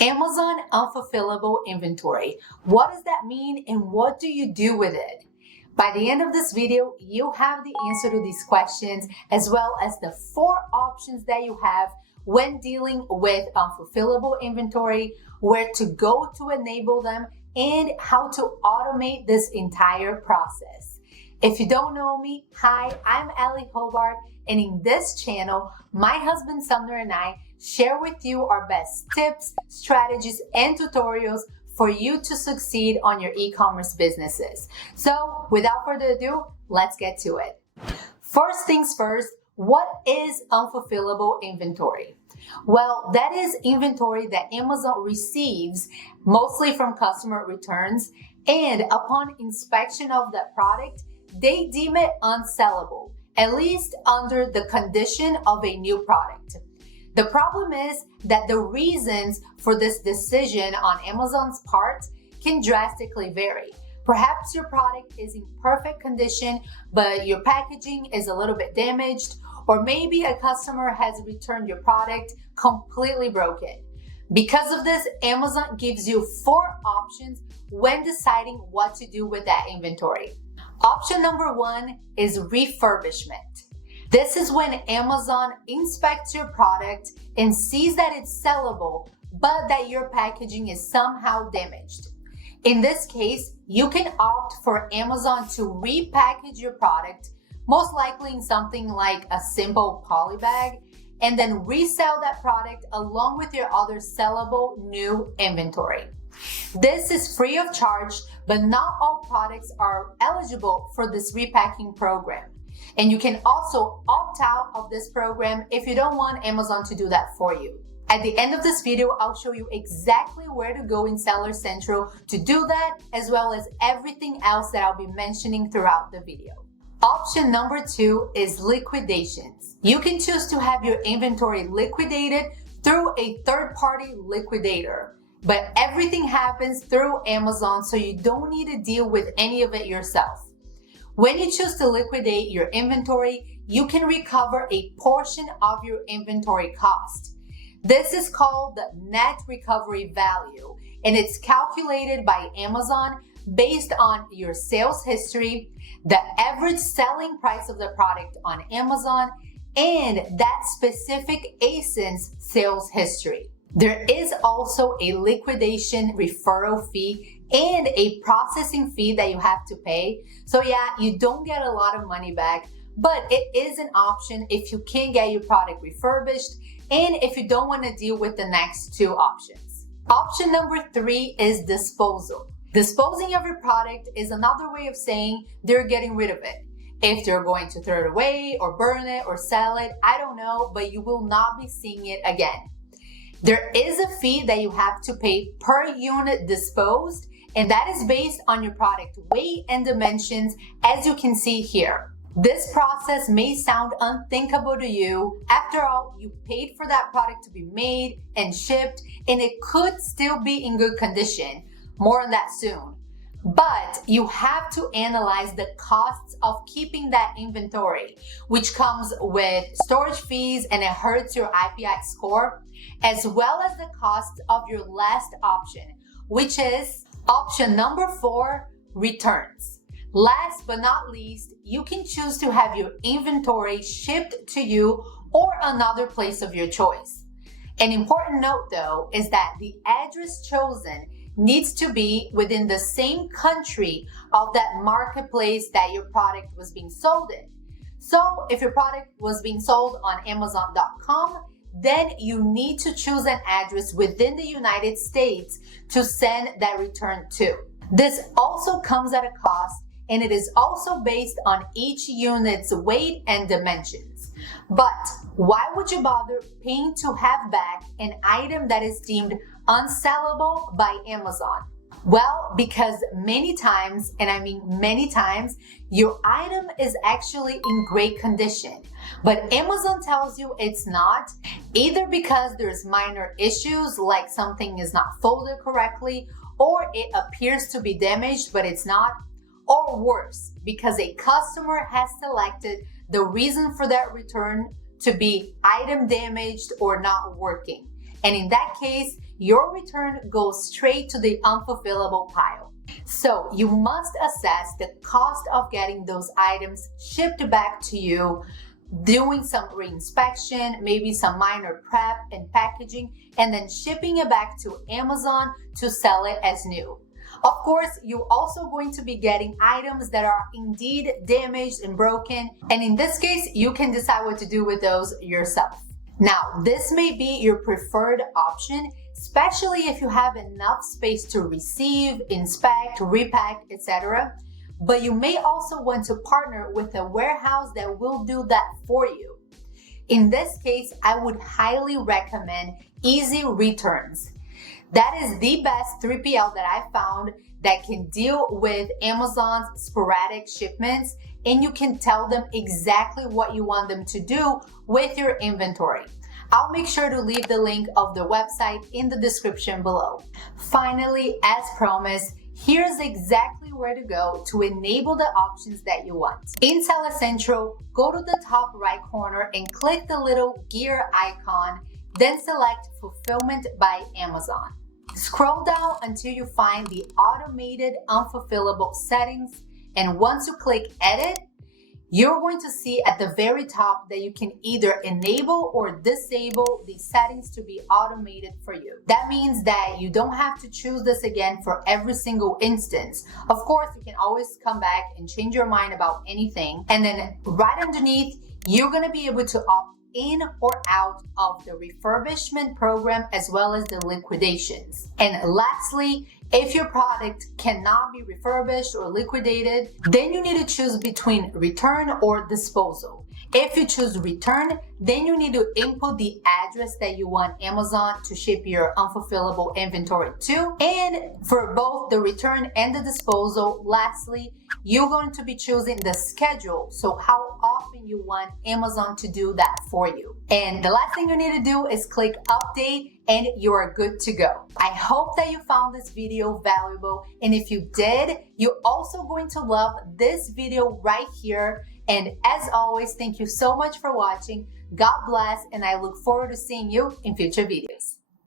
Amazon Unfulfillable Inventory. What does that mean and what do you do with it? By the end of this video, you'll have the answer to these questions as well as the 4 options that you have when dealing with unfulfillable inventory, where to go to enable them, and how to automate this entire process. If you don't know me, hi, I'm Hobart, and in this channel, my husband Sumner and I share with you our best tips, strategies, and tutorials for you to succeed on your e-commerce businesses. So without further ado, let's get to it. First things first, what is unfulfillable inventory? Well, that is inventory that Amazon receives mostly from customer returns, and upon inspection of that product, they deem it unsellable, at least under the condition of a new product. The problem is that the reasons for this decision on Amazon's part can drastically vary. Perhaps your product is in perfect condition, but your packaging is a little bit damaged, or maybe a customer has returned your product completely broken. Because of this, Amazon gives you 4 options when deciding what to do with that inventory. Option number 1 is refurbishment. This is when Amazon inspects your product and sees that it's sellable, but that your packaging is somehow damaged. In this case, you can opt for Amazon to repackage your product, most likely in something like a simple poly bag, and then resell that product along with your other sellable new inventory. This is free of charge, but not all products are eligible for this repacking program. And you can also opt out of this program if you don't want Amazon to do that for you. At the end of this video, I'll show you exactly where to go in Seller Central to do that, as well as everything else that I'll be mentioning throughout the video. Option number 2 is liquidations. You can choose to have your inventory liquidated through a third-party liquidator, but everything happens through Amazon, so you don't need to deal with any of it yourself. When you choose to liquidate your inventory, you can recover a portion of your inventory cost. This is called the net recovery value, and it's calculated by Amazon based on your sales history, the average selling price of the product on Amazon, and that specific ASIN's sales history. There is also a liquidation referral fee and a processing fee that you have to pay. So yeah, you don't get a lot of money back, but it is an option if you can get your product refurbished and if you don't want to deal with the next 2 options. Option number 3 is disposal. Disposing of your product is another way of saying they're getting rid of it. If they're going to throw it away or burn it or sell it, I don't know, but you will not be seeing it again. There is a fee that you have to pay per unit disposed, and that is based on your product weight and dimensions, as you can see here. This process may sound unthinkable to you. After all, you paid for that product to be made and shipped, and it could still be in good condition. More on that soon. But you have to analyze the costs of keeping that inventory, which comes with storage fees and it hurts your IPI score, as well as the cost of your last option, which is option number 4, returns. Last but not least, you can choose to have your inventory shipped to you or another place of your choice. An important note though is that the address chosen needs to be within the same country of that marketplace that your product was being sold in. So if your product was being sold on Amazon.com, then you need to choose an address within the United States to send that return to. This also comes at a cost, and it is also based on each unit's weight and dimensions. But why would you bother paying to have back an item that is deemed unsellable by Amazon? Well, because many times, and I mean many times, your item is actually in great condition, but Amazon tells you it's not, either because there's minor issues like something is not folded correctly, or it appears to be damaged but it's not, or worse, because a customer has selected the reason for that return to be item damaged or not working. And in that case, your return goes straight to the unfulfillable pile. So you must assess the cost of getting those items shipped back to you, doing some reinspection, maybe some minor prep and packaging, and then shipping it back to Amazon to sell it as new. Of course, you're also going to be getting items that are indeed damaged and broken, and in this case, you can decide what to do with those yourself. Now, this may be your preferred option, especially if you have enough space to receive, inspect, repack, etc. But you may also want to partner with a warehouse that will do that for you. In this case, I would highly recommend Easy Returns. That is the best 3PL that I found that can deal with Amazon's sporadic shipments, and you can tell them exactly what you want them to do with your inventory. I'll make sure to leave the link of the website in the description below. Finally, as promised, here's exactly where to go to enable the options that you want. In Seller Central, go to the top right corner and click the little gear icon, then select Fulfillment by Amazon. Scroll down until you find the automated unfulfillable settings, and once you click Edit, you're going to see at the very top that you can either enable or disable the settings to be automated for you. That means that you don't have to choose this again for every single instance. Of course, you can always come back and change your mind about anything. And then right underneath, you're going to be able to opt in or out of the refurbishment program as well as the liquidations. And lastly, if your product cannot be refurbished or liquidated, then you need to choose between return or disposal. If you choose return, then you need to input the address that you want Amazon to ship your unfulfillable inventory to. And for both the return and the disposal, lastly, you're going to be choosing the schedule. So how often you want Amazon to do that for you. And the last thing you need to do is click update and you are good to go. I hope that you found this video valuable. And if you did, you're also going to love this video right here. And as always, thank you so much for watching. God bless, and I look forward to seeing you in future videos.